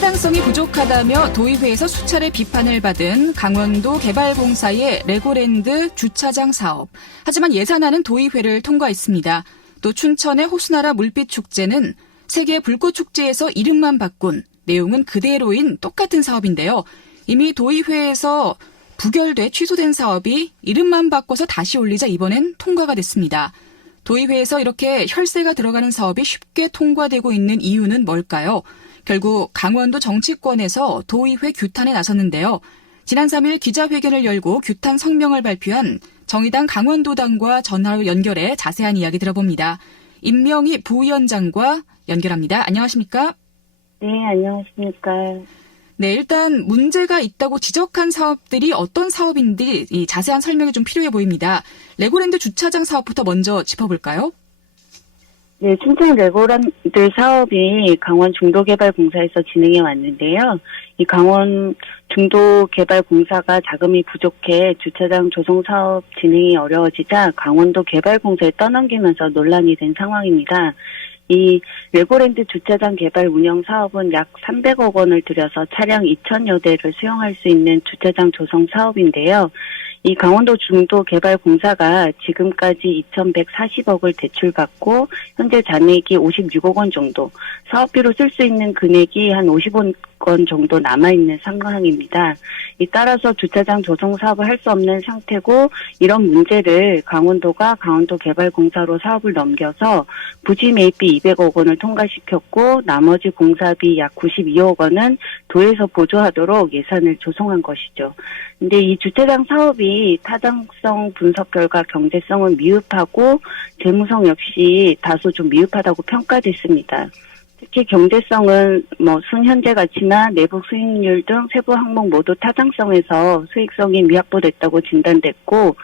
타당성이 부족하다며 도의회에서 수차례 비판을 받은 강원도 개발공사의 레고랜드 주차장 사업. 하지만 예산안은 도의회를 통과했습니다. 또 춘천의 호수나라 물빛축제는 세계 불꽃축제에서 이름만 바꾼, 내용은 그대로인 똑같은 사업인데요. 이미 도의회에서 부결돼 취소된 사업이 이름만 바꿔서 다시 올리자 이번엔 통과가 됐습니다. 도의회에서 이렇게 혈세가 들어가는 사업이 쉽게 통과되고 있는 이유는 뭘까요? 결국 강원도 정치권에서 도의회 규탄에 나섰는데요. 지난 3일 기자회견을 열고 규탄 성명을 발표한 정의당 강원도당과 전화로 연결해 자세한 이야기 들어봅니다. 임명희 부위원장과 연결합니다. 안녕하십니까? 네, 안녕하십니까? 네, 일단 문제가 있다고 지적한 사업들이 어떤 사업인지 이 자세한 설명이 좀 필요해 보입니다. 레고랜드 주차장 사업부터 먼저 짚어볼까요? 네, 춘천 레고랜드 사업이 강원 중도개발공사에서 진행해 왔는데요. 이 강원 중도개발공사가 자금이 부족해 주차장 조성 사업 진행이 어려워지자 강원도 개발공사에 떠넘기면서 논란이 된 상황입니다. 이 레고랜드 주차장 개발 운영 사업은 약 300억 원을 들여서 차량 2,000여 대를 수용할 수 있는 주차장 조성 사업인데요. 이 강원도 중도개발공사가 지금까지 2,140억을 대출받고 현재 잔액이 56억 원 정도, 사업비로 쓸 수 있는 금액이 한 50억 원 정도 남아있는 상황입니다. 따라서 주차장 조성 사업을 할 수 없는 상태고 이런 문제를 강원도가 강원도개발공사로 사업을 넘겨서 부지 매입비 200억 원을 통과시켰고 나머지 공사비 약 92억 원은 도에서 보조하도록 예산을 조성한 것이죠. 근데 이 주차장 사업이 타당성 분석 결과 경제성은 미흡하고 재무성 역시 다소 좀 미흡하다고 평가됐습니다. 특히 경제성은 순현재 가치나 내부 수익률 등 세부 항목 모두 타당성에서 수익성이 미확보됐다고 진단됐고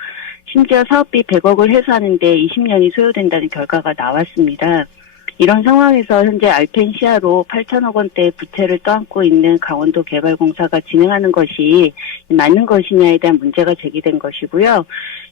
심지어 사업비 100억을 회수하는데 20년이 소요된다는 결과가 나왔습니다. 이런 상황에서 현재 알펜시아로 8천억 원대의 부채를 떠안고 있는 강원도 개발공사가 진행하는 것이 맞는 것이냐에 대한 문제가 제기된 것이고요.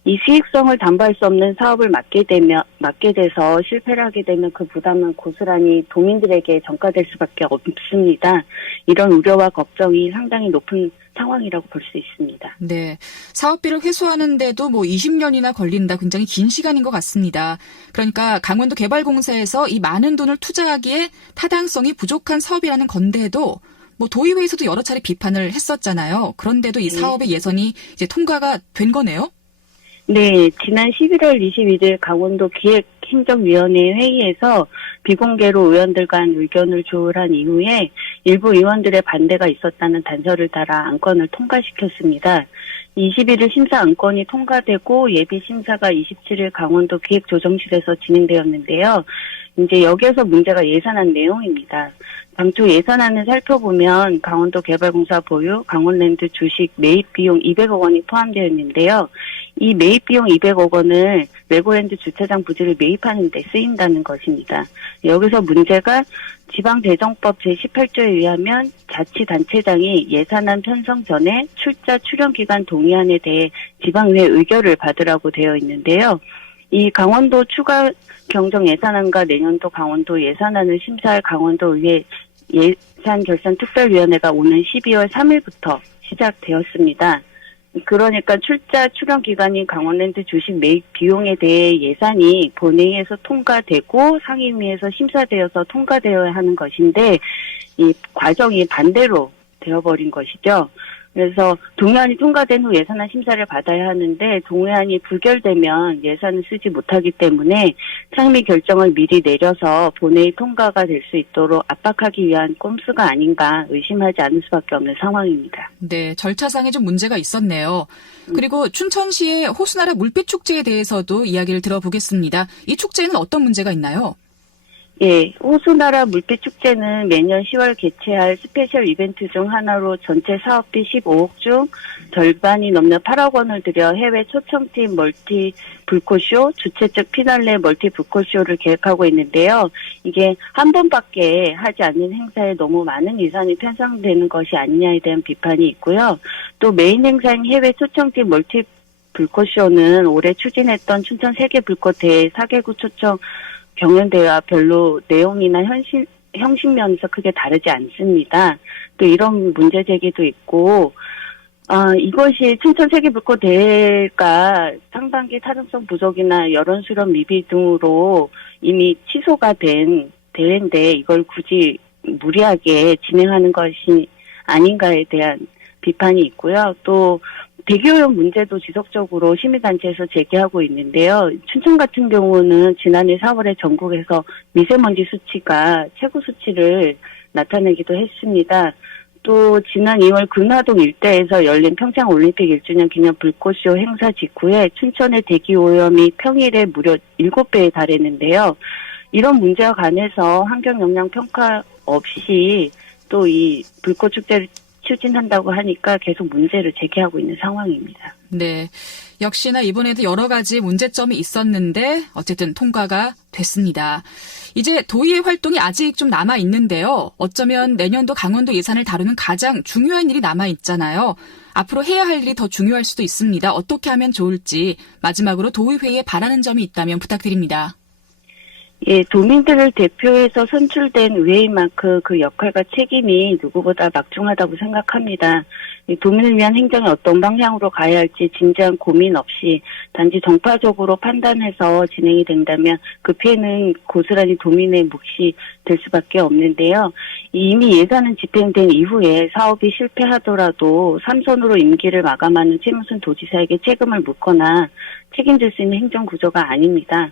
이 수익성을 담보할 수 없는 사업을 맡게 돼서 실패를 하게 되면 그 부담은 고스란히 도민들에게 전가될 수밖에 없습니다. 이런 우려와 걱정이 상당히 높은 상황이라고 볼 수 있습니다. 네, 사업비를 회수하는데도 20년이나 걸린다. 굉장히 긴 시간인 것 같습니다. 그러니까 강원도 개발공사에서 이 많은 돈을 투자하기에 타당성이 부족한 사업이라는 건데도 도의회에서도 여러 차례 비판을 했었잖아요. 그런데도 이 사업의 예산이 이제 통과가 된 거네요? 네, 지난 11월 21일 강원도 기획행정위원회 회의에서 비공개로 의원들 간 의견을 조율한 이후에 일부 의원들의 반대가 있었다는 단서를 달아 안건을 통과시켰습니다. 21일 심사 안건이 통과되고 예비 심사가 27일 강원도 기획조정실에서 진행되었는데요. 이제 여기에서 문제가 예산안 내용입니다. 당초 예산안을 살펴보면 강원도 개발공사 보유 강원랜드 주식 매입 비용 200억 원이 포함되어 있는데요. 이 매입 비용 200억 원을 레고랜드 주차장 부지를 매입하는 데 쓰인다는 것입니다. 여기서 문제가 지방재정법 제18조에 의하면 자치단체장이 예산안 편성 전에 출자 출연기간 동의안에 대해 지방의회 의결을 받으라고 되어 있는데요. 이 강원도 추가 경정 예산안과 내년도 강원도 예산안을 심사할 강원도의회 예산결산특별위원회가 오는 12월 3일부터 시작되었습니다. 그러니까 출자 출연 기간인 강원랜드 주식 매입 비용에 대해 예산이 본회의에서 통과되고 상임위에서 심사되어서 통과되어야 하는 것인데 이 과정이 반대로 되어버린 것이죠. 그래서 동의안이 통과된 후 예산안 심사를 받아야 하는데 동의안이 부결되면 예산을 쓰지 못하기 때문에 상임위 결정을 미리 내려서 본회의 통과가 될 수 있도록 압박하기 위한 꼼수가 아닌가 의심하지 않을 수밖에 없는 상황입니다. 네, 절차상에 좀 문제가 있었네요. 그리고 춘천시의 호수나라 물빛축제에 대해서도 이야기를 들어보겠습니다. 이 축제에는 어떤 문제가 있나요? 예, 호수나라 물빛축제는 매년 10월 개최할 스페셜 이벤트 중 하나로 전체 사업비 15억 중 절반이 넘는 8억 원을 들여 해외 초청팀 멀티 불꽃쇼, 주최 측 피날레 멀티 불꽃쇼를 계획하고 있는데요. 이게 한 번밖에 하지 않는 행사에 너무 많은 예산이 편성되는 것이 아니냐에 대한 비판이 있고요. 또 메인 행사인 해외 초청팀 멀티 불꽃쇼는 올해 추진했던 춘천 세계 불꽃 대회 4개국 초청 경연대회와 별로 내용이나 형식면에서 크게 다르지 않습니다. 또 이런 문제 제기도 있고, 이것이 춘천 세계불꽃대회가 상반기 타당성 부족이나 여론 수렴 미비 등으로 이미 취소가 된 대회인데 이걸 굳이 무리하게 진행하는 것이 아닌가에 대한 비판이 있고요. 또 대기오염 문제도 지속적으로 시민단체에서 제기하고 있는데요. 춘천 같은 경우는 지난해 4월에 전국에서 미세먼지 수치가 최고 수치를 나타내기도 했습니다. 또 지난 2월 근화동 일대에서 열린 평창올림픽 1주년 기념 불꽃쇼 행사 직후에 춘천의 대기오염이 평일에 무려 7배에 달했는데요. 이런 문제와 관해서 환경영향평가 없이 또 이 불꽃축제를 추진한다고 하니까 계속 문제를 제기하고 있는 상황입니다. 네. 역시나 이번에도 여러 가지 문제점이 있었는데 어쨌든 통과가 됐습니다. 이제 도의회 활동이 아직 좀 남아 있는데요. 어쩌면 내년도 강원도 예산을 다루는 가장 중요한 일이 남아 있잖아요. 앞으로 해야 할 일이 더 중요할 수도 있습니다. 어떻게 하면 좋을지 마지막으로 도의회에 바라는 점이 있다면 부탁드립니다. 예, 도민들을 대표해서 선출된 의회인 만큼 그 역할과 책임이 누구보다 막중하다고 생각합니다. 도민을 위한 행정이 어떤 방향으로 가야 할지 진지한 고민 없이 단지 정파적으로 판단해서 진행이 된다면 그 피해는 고스란히 도민의 몫이 될 수밖에 없는데요. 이미 예산은 집행된 이후에 사업이 실패하더라도 3선으로 임기를 마감하는 최무순 도지사에게 책임을 묻거나 책임질 수 있는 행정구조가 아닙니다.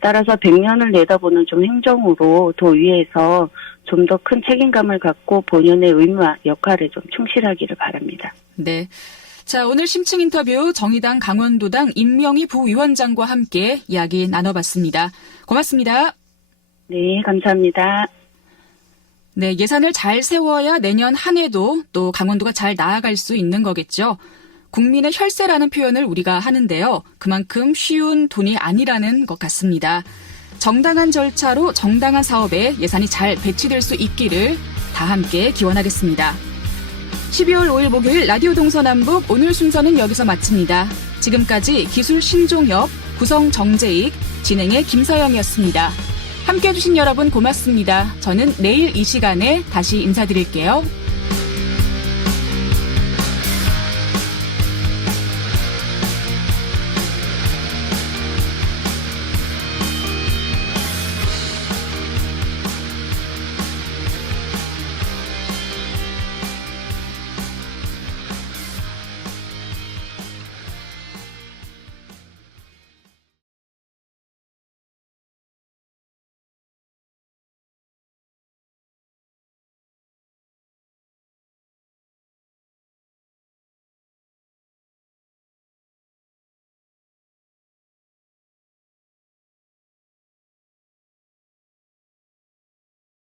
따라서 100년을 내다보는 좀 행정으로 도의회에서 좀 더 큰 책임감을 갖고 본연의 의무와 역할에 좀 충실하기를 바랍니다. 네. 자, 오늘 심층 인터뷰 정의당 강원도당 임명희 부위원장과 함께 이야기 나눠봤습니다. 고맙습니다. 네, 감사합니다. 네, 예산을 잘 세워야 내년 한 해도 또 강원도가 잘 나아갈 수 있는 거겠죠. 국민의 혈세라는 표현을 우리가 하는데요. 그만큼 쉬운 돈이 아니라는 것 같습니다. 정당한 절차로 정당한 사업에 예산이 잘 배치될 수 있기를 다 함께 기원하겠습니다. 12월 5일 목요일 라디오 동서남북 오늘 순서는 여기서 마칩니다. 지금까지 기술 신종엽, 구성 정재익, 진행의 김서영이었습니다. 함께해 주신 여러분 고맙습니다. 저는 내일 이 시간에 다시 인사드릴게요.